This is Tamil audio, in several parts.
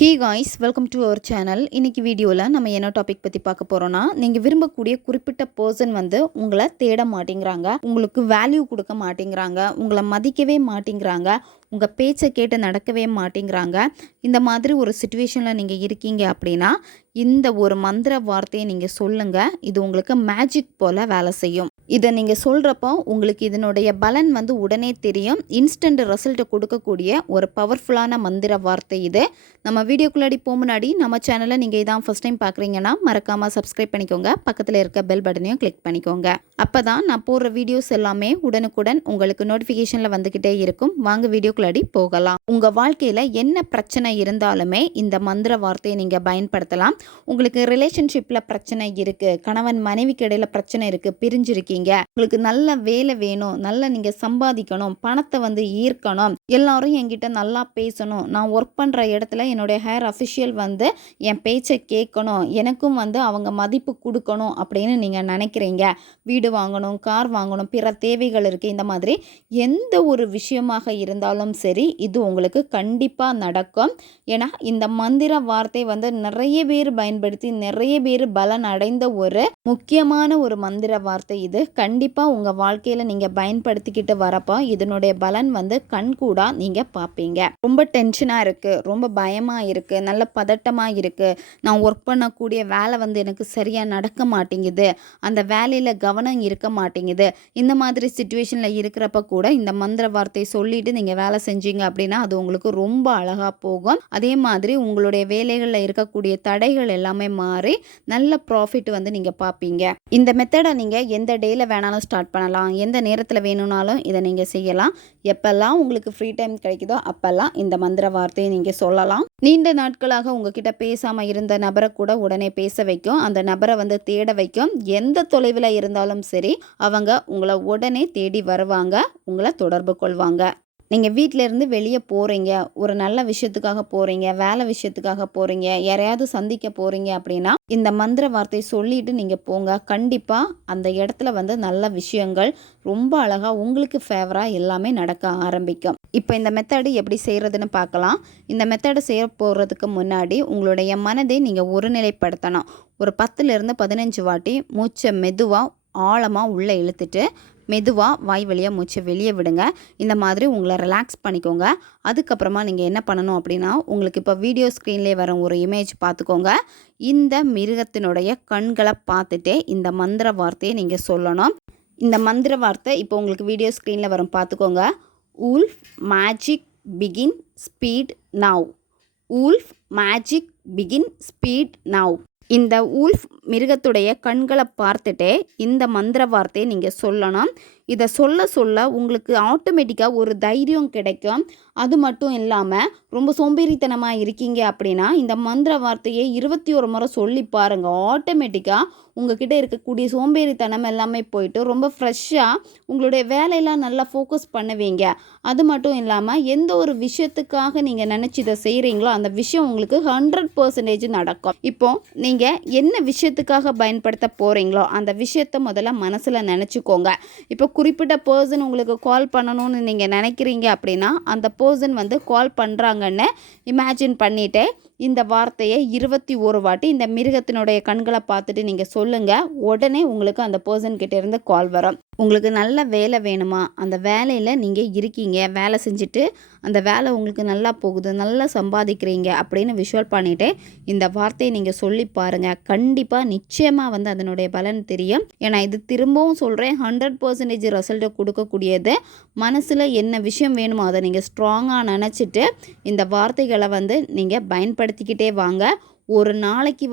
Hey guys, welcome to our channel. இன்றைக்கி வீடியோவில் நம்ம என்ன டாபிக் பற்றி பார்க்க போகிறோன்னா, நீங்கள் விரும்பக்கூடிய குறிப்பிட்ட பர்சன் உங்களை தேட மாட்டேங்கிறாங்க, உங்களுக்கு வேல்யூ கொடுக்க மாட்டேங்கிறாங்க, உங்களை மதிக்கவே மாட்டேங்கிறாங்க, உங்கள் பேச்சை கேட்டு நடக்கவே மாட்டேங்கிறாங்க. இந்த மாதிரி ஒரு சிச்சுவேஷனில் நீங்கள் இருக்கீங்க அப்படின்னா, இந்த ஒரு மந்திர வார்த்தையை நீங்கள் சொல்லுங்கள். இது உங்களுக்கு மேஜிக் போல் வேலை செய்யும். இதை நீங்கள் சொல்கிறப்போ உங்களுக்கு இதனுடைய பலன் உடனே தெரியும். இன்ஸ்டன்ட் ரிசல்ட்டை கொடுக்கக்கூடிய ஒரு பவர்ஃபுல்லான மந்திர வார்த்தை இது. நம்ம வீடியோக்குள்ளாடி போக முன்னாடி நம்ம சேனலை நீங்கள் இதான் ஃபஸ்ட் டைம் பார்க்குறீங்கன்னா மறக்காமல் சப்ஸ்கிரைப் பண்ணிக்கோங்க. பக்கத்தில் இருக்க பெல் பட்டனையும் கிளிக் பண்ணிக்கோங்க. அப்போ தான் நான் போடுற வீடியோஸ் எல்லாமே உடனுக்குடன் உங்களுக்கு நோட்டிஃபிகேஷனில் வந்துக்கிட்டே இருக்கும். வாங்க வீடியோக்குள்ளாடி போகலாம். உங்கள் வாழ்க்கையில் என்ன பிரச்சனை இருந்தாலுமே இந்த மந்திர வார்த்தையை நீங்கள் பயன்படுத்தலாம். உங்களுக்கு ரிலேஷன்ஷிப்பில் பிரச்சனை இருக்குது, கணவன் மனைவிக்கு இடையில பிரச்சனை இருக்குது, பிரிஞ்சிருக்கீங்க, உங்களுக்கு நல்ல வேலை வேணும், நல்ல நீங்கள் சம்பாதிக்கணும், பணத்தை ஈர்க்கணும், எல்லாரும் என்கிட்ட நல்லா பேசணும், நான் ஒர்க் பண்ணுற இடத்துல என்னுடைய ஹையர் அஃபிஷியல் என் பேச்சை கேட்கணும், எனக்கும் அவங்க மதிப்பு கொடுக்கணும் அப்படின்னு நீங்கள் நினைக்கிறீங்க. வீடு வாங்கணும், கார் வாங்கணும், பிற தேவைகள் இருக்குது. இந்த மாதிரி எந்த ஒரு விஷயமாக இருந்தாலும் சரி, இது உங்களுக்கு கண்டிப்பாக நடக்கும். ஏன்னா இந்த மந்திர வார்த்தை நிறைய பேர் பயன்படுத்தி நிறைய பேர் பலன் அடைந்த ஒரு முக்கியமான ஒரு மந்திர வார்த்தை இது. கண்டிப்பாக உங்கள் வாழ்க்கையில் நீங்கள் பயன்படுத்திக்கிட்டு வரப்போ இதனுடைய பலன் கண்கூடா நீங்கள் பார்ப்பீங்க. ரொம்ப டென்ஷனாக இருக்குது, ரொம்ப பயமாக இருக்குது, நல்ல பதட்டமாக இருக்குது, நான் ஒர்க் பண்ணக்கூடிய வேலை எனக்கு சரியாக நடக்க மாட்டேங்குது, அந்த வேலையில் கவனம் இருக்க மாட்டேங்குது, இந்த மாதிரி சிச்சுவேஷனில் இருக்கிறப்ப கூட இந்த மந்திர வார்த்தை சொல்லிட்டு நீங்கள் வேலை செஞ்சீங்க அப்படின்னா அது உங்களுக்கு ரொம்ப அழகாக போகும். அதே மாதிரி உங்களுடைய வேலைகளில் இருக்கக்கூடிய தடைகள் எல்லாமே மாறி நல்ல ப்ராஃபிட் நீங்கள் பார்ப்பீங்க. இந்த மெத்தடை நீங்கள் எந்த டேயில் வேணாலும் ஸ்டார்ட் பண்ணலாம், எந்த நேரத்தில் வேணும்னாலும் இதை நீங்கள் செய்யலாம். எப்பெல்லாம் உங்களுக்கு ஃப்ரீ டைம் கிடைக்குதோ அப்பெல்லாம் இந்த மந்திர வார்த்தையை நீங்கள் சொல்லலாம். நீண்ட நாட்களாக உங்ககிட்ட பேசாமல் இருந்த நபரை கூட உடனே பேச வைக்கும், அந்த நபரை தேட வைக்கும். எந்த தொலைவில் இருந்தாலும் சரி அவங்க உங்களை உடனே தேடி வருவாங்க, உங்களை தொடர்பு கொள்வாங்க. நீங்கள் வீட்டிலேருந்து வெளியே போகிறீங்க, ஒரு நல்ல விஷயத்துக்காக போகிறீங்க, வேலை விஷயத்துக்காக போகிறீங்க, யாரையாவது சந்திக்க போகிறீங்க அப்படின்னா இந்த மந்திர வார்த்தை சொல்லிட்டு நீங்கள் போங்க. கண்டிப்பாக அந்த இடத்துல நல்ல விஷயங்கள் ரொம்ப அழகாக உங்களுக்கு ஃபேவராக எல்லாமே நடக்க ஆரம்பிக்கும். இப்போ இந்த மெத்தடு எப்படி செய்கிறதுன்னு பார்க்கலாம். இந்த மெத்தடை செய்ய போகிறதுக்கு முன்னாடி உங்களுடைய மனதை நீங்கள் ஒருநிலைப்படுத்தணும். ஒரு 10லேருந்து 15 வாட்டி மூச்சை மெதுவாக ஆழமாக உள்ளே இழுத்துட்டு மெதுவாக வாய் வழியாக மூச்சை வெளியே விடுங்க. இந்த மாதிரி உங்களை ரிலாக்ஸ் பண்ணிக்கோங்க. அதுக்கப்புறமா நீங்கள் என்ன பண்ணணும் அப்படின்னா, உங்களுக்கு இப்போ வீடியோ ஸ்க்ரீன்லேயே வர ஒரு இமேஜ் பார்த்துக்கோங்க. இந்த மிருகத்தினுடைய கண்களை பார்த்துட்டே இந்த மந்திர வார்த்தையை நீங்கள் சொல்லணும். இந்த மந்திர வார்த்தை இப்போ உங்களுக்கு வீடியோ ஸ்க்ரீனில் வரும், பார்த்துக்கோங்க. Woolf magic begin speed now. Woolf magic begin speed now. இந்த ஊல்ஃப் மிருகத்துடைய கண்களை பார்த்துட்டே இந்த மந்திர வார்த்தையை நீங்கள் சொல்லணும். இதை சொல்ல சொல்ல உங்களுக்கு ஆட்டோமேட்டிக்காக ஒரு தைரியம் கிடைக்கும். அது மட்டும் இல்லாமல் ரொம்ப சோம்பேறித்தனமாக இருக்கீங்க அப்படின்னா இந்த மந்திர வார்த்தையை 21 முறை சொல்லி பாருங்கள். ஆட்டோமேட்டிக்காக உங்ககிட்ட இருக்கக்கூடிய சோம்பேறித்தனம் எல்லாமே போயிட்டு ரொம்ப ஃப்ரெஷ்ஷாக உங்களுடைய வேலையெல்லாம் நல்லா ஃபோக்கஸ் பண்ணுவீங்க. அது மட்டும் இல்லாமல் எந்த ஒரு விஷயத்துக்காக நீங்கள் நினச்சி இதை செய்கிறீங்களோ அந்த விஷயம் உங்களுக்கு 100% நடக்கும். இப்போ நீங்கள் என்ன விஷயத்துக்காக பயன்படுத்த போகிறீங்களோ அந்த விஷயத்தை முதல்ல மனசில் நினச்சிக்கோங்க. இப்போ குறிப்பிட்ட பர்சன் உங்களுக்கு கால் பண்ணணும்னு நீங்கள் நினைக்கிறீங்க அப்படின்னா அந்த பர்சன் கால் பண்ணுறாங்கன்னு இமேஜின் பண்ணிவிட்டு இந்த வார்த்தையை 21 வாட்டி இந்த மிருகத்தினுடைய கண்களை பார்த்துட்டு நீங்கள் சொல்லுங்கள். உடனே உங்களுக்கு அந்த பர்சன்கிட்ட இருந்து கால் வரும். உங்களுக்கு நல்ல வேலை வேணுமா, அந்த வேலையில் நீங்கள் இருக்கீங்க, வேலை செஞ்சுட்டு அந்த வேலை உங்களுக்கு நல்லா போகுது, நல்லா சம்பாதிக்கிறீங்க அப்படின்னு விஷுவல் பண்ணிவிட்டு இந்த வார்த்தையை நீங்கள் சொல்லி பாருங்கள். கண்டிப்பாக நிச்சயமாக அதனுடைய பலன் தெரியும். ஏன்னா இது திரும்பவும் சொல்கிறேன், 100% ரிசல்ட்டை கொடுக்கக்கூடியது. மனசில் என்ன விஷயம் வேணுமோ அதை நீங்கள் ஸ்ட்ராங்காக நினச்சிட்டு இந்த வார்த்தைகளை நீங்கள் பயன்படுத்திக்கிட்டே வாங்க. ஒரு நாளைக்கு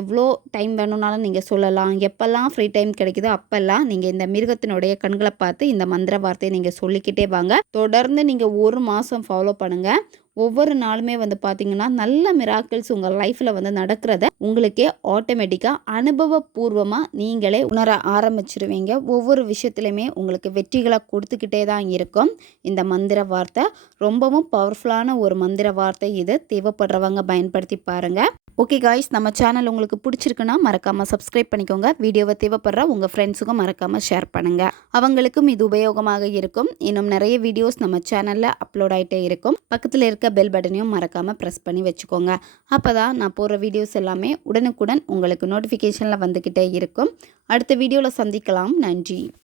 எவ்வளோ டைம் வேணும்னாலும் நீங்கள் சொல்லலாம். எப்போல்லாம் ஃப்ரீ டைம் கிடைக்குதோ அப்போல்லாம் நீங்கள் இந்த மிருகத்தினுடைய கண்களை பார்த்து இந்த மந்திர வார்த்தையை நீங்கள் சொல்லிக்கிட்டே வாங்க. தொடர்ந்து நீங்கள் 1 மாதம் ஃபாலோ பண்ணுங்கள். ஒவ்வொரு நாளுமே பார்த்தீங்கன்னா நல்ல மிராக்கிள்ஸ் உங்கள் லைஃப்பில் நடக்கிறத உங்களுக்கே ஆட்டோமேட்டிக்காக அனுபவபூர்வமாக நீங்களே உணர ஆரம்பிச்சிருவீங்க. ஒவ்வொரு விஷயத்துலையுமே உங்களுக்கு வெற்றிகளை கொடுத்துக்கிட்டே தான் இருக்கும். இந்த மந்திர வார்த்தை ரொம்பவும் பவர்ஃபுல்லான ஒரு மந்திர வார்த்தை. இது தேவைப்படுறவங்க பயன்படுத்தி பாருங்கள். ஓகே காய்ஸ், நம்ம சேனல் உங்களுக்கு பிடிச்சிருக்குன்னா மறக்காமல் சப்ஸ்கிரைப் பண்ணிக்கோங்க. வீடியோவை தேவைப்படுற உங்கள் ஃப்ரெண்ட்ஸுக்கும் மறக்காமல் ஷேர் பண்ணுங்கள். அவங்களுக்கும் இது உபயோகமாக இருக்கும். இன்னும் நிறைய வீடியோஸ் நம்ம சேனலில் அப்லோட் ஆகிட்டே இருக்கும். பக்கத்தில் இருக்க பெல் பட்டனையும் மறக்காமல் ப்ரெஸ் பண்ணி வச்சுக்கோங்க. அப்போ தான் நான் போடுற வீடியோஸ் எல்லாமே உடனுக்குடன் உங்களுக்கு நோட்டிஃபிகேஷனில் வந்துக்கிட்டே இருக்கும். அடுத்த வீடியோவில் சந்திக்கலாம். நன்றி.